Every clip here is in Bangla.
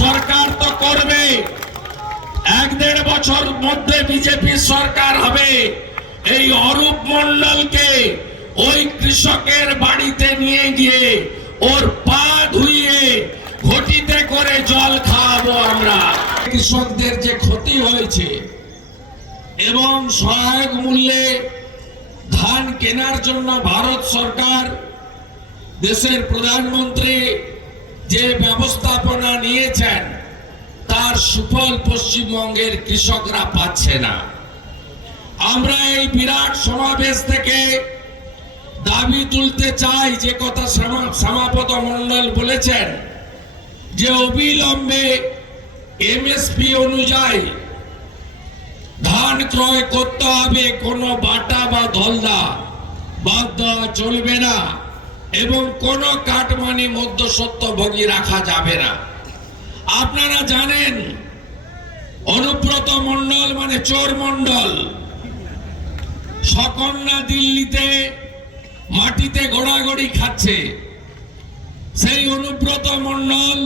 সরকার তো করবে। এক দেড় বছর মধ্যে বিজেপি সরকার হবে। এই অরূপ মন্ডলকে ওই কৃষকের বাড়িতে নিয়ে গিয়ে ওর পা ধুইয়ে ঘটিতে করে জল খাওয়াবো আমরা। কৃষকদের যে ক্ষতি হয়েছে এবং সহায়ক মূল্যে ধান কেনার জন্য ভারত সরকার, দেশের প্রধানমন্ত্রী যে ব্যবস্থাপনা নিয়েছেন, তার সুফল পশ্চিমবঙ্গের কৃষকরা পাচ্ছে না। আমরা এই বিরাট সমাবেশ থেকে দাবি তুলতে চাই, যে কথা শ্যামাপদ মন্ডল বলেছেন, যে অবিলম্বে এমএসপি অনুযায়ী ধান ক্রয় করতে হবে, কোনো বাটা বা ধলদা বাদ দেওয়া চলবে না। এবং কোনো কাটমানি মধ্যসত্ত্বভোগী রাখা যাবে না। আপনারা জানেন, অনুব্রত মন্ডল মানে চোর মণ্ডল। সকন্যা দিল্লিতে মাটিতে গোড়াগড়ি খাচ্ছে। সেই অনুব্রত মণ্ডল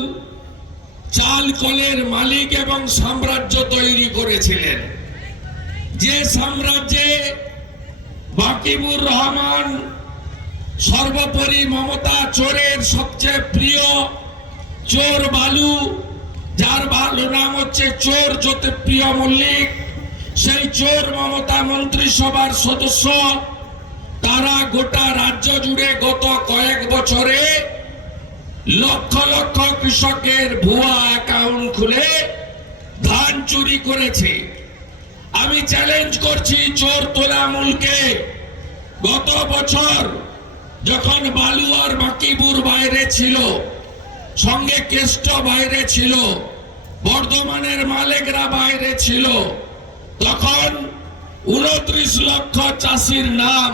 চাল কলের মালিক এবং সাম্রাজ্য তৈরি করেছিলেন। যে সাম্রাজ্যে বাকিবুর রহমান সর্বোপরি মমতা চোরের সবচেয়ে প্রিয় চোর বালু, যার ভালো নাম হচ্ছে চোর জ্যোতিপ্রিয় মল্লিক। সেই চোর মমতা মন্ত্রিসভার সদস্য। তারা গোটা রাজ্য জুড়ে গত কয়েক বছরে লক্ষ লক্ষ কৃষকের ভুয়া অ্যাকাউন্ট খুলে ধান চুরি করেছে। আমি চ্যালেঞ্জ করছি চোর তোলামুলকে গত বছর যখন বালু আর বাকিপুর বাইরে ছিল, সঙ্গে কেষ্ট বাইরে ছিল, বর্ধমানের মালেকরা বাইরে ছিল, তখন উনত্রিশ লক্ষ চাষির নাম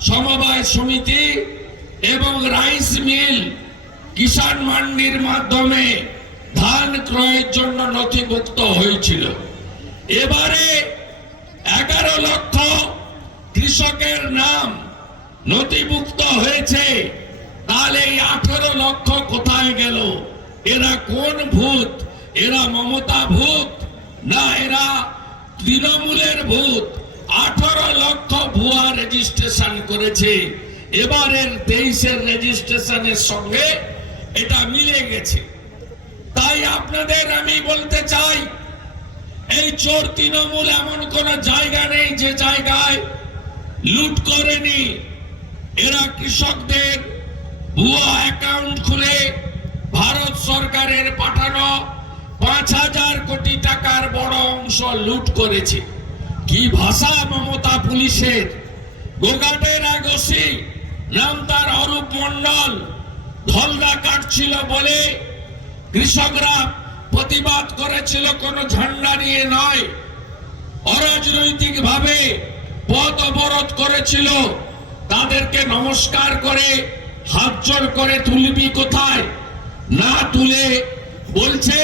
সমবায় সমিতি এবং রাইস মিল কিষাণ মান্ডির মাধ্যমে ধান ক্রয়ের জন্য নথিভুক্ত হয়েছিল। এবারে এগারো লক্ষ কৃষকের নাম নথিভুক্ত হয়েছে। তাহলে এই আঠেরো লক্ষ কোথায় গেল? এরা কোন ভূত? এরা মমতা ভূত? না, এরা তৃণমূলের ভূত? আঠারো লক্ষ ভুয়া রেজিস্ট্রেশন করেছে। এবারের তেইশের রেজিস্ট্রেশনের সঙ্গে এটা মিলে গেছে। তাই আপনাদের আমি বলতে চাই, এই চোর তৃণমূল এমন কোন জায়গা নেই যে জায়গায় লুট করেনি। এরা কৃষকদের ভুয়া অ্যাকাউন্ট খুলে ভারত সরকারের পাঠানো পাঁচ হাজার কোটি টাকার বড় অংশ লুট করেছে। কি ভাষা মমতা পুলিশের? গোগাটের আগসি নাম তার অরূপ মন্ডল ধলদা কাটছিল বলে কৃষকরা প্রতিবাদ করেছিল, কোনো ঝান্ডা নিয়ে নয়। অরাজনৈতিক ভাবে পথ অবরোধ করেছিল। তাদেরকে নমস্কার করে, হাত জোর করে তুলবি কোথায়? না তুলে, বলছে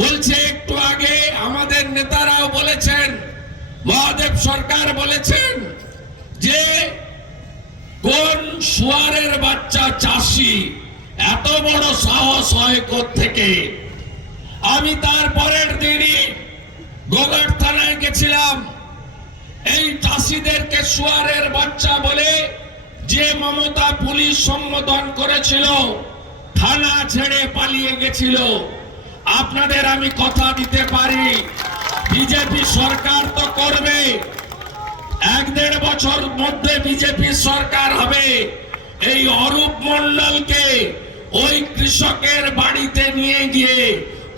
বলছে একটু আগে আমাদের নেতারাও বলেছেন, মহাদেব সরকার বলেছেন যে, কোন সুয়ারের বাচ্চা চাষি এত বড় সাহস হয় থেকে আমি তার পরের দিনই গোগাট থানায় গেছিলাম। এই চাষিদেরকে সুয়ারের বাচ্চা বলে যে মমতা পুলিশ সম্বোধন করেছিল, থানা ছেড়ে পালিয়ে গেছিল। আপনাদের আমি কথা দিতে পারি, বিজেপি সরকার তো করবে। এক দেড় বছর মধ্যে বিজেপি সরকার হবে। এই অরূপ মন্ডলকে ওই কৃষকের বাড়িতে নিয়ে গিয়ে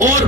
ওর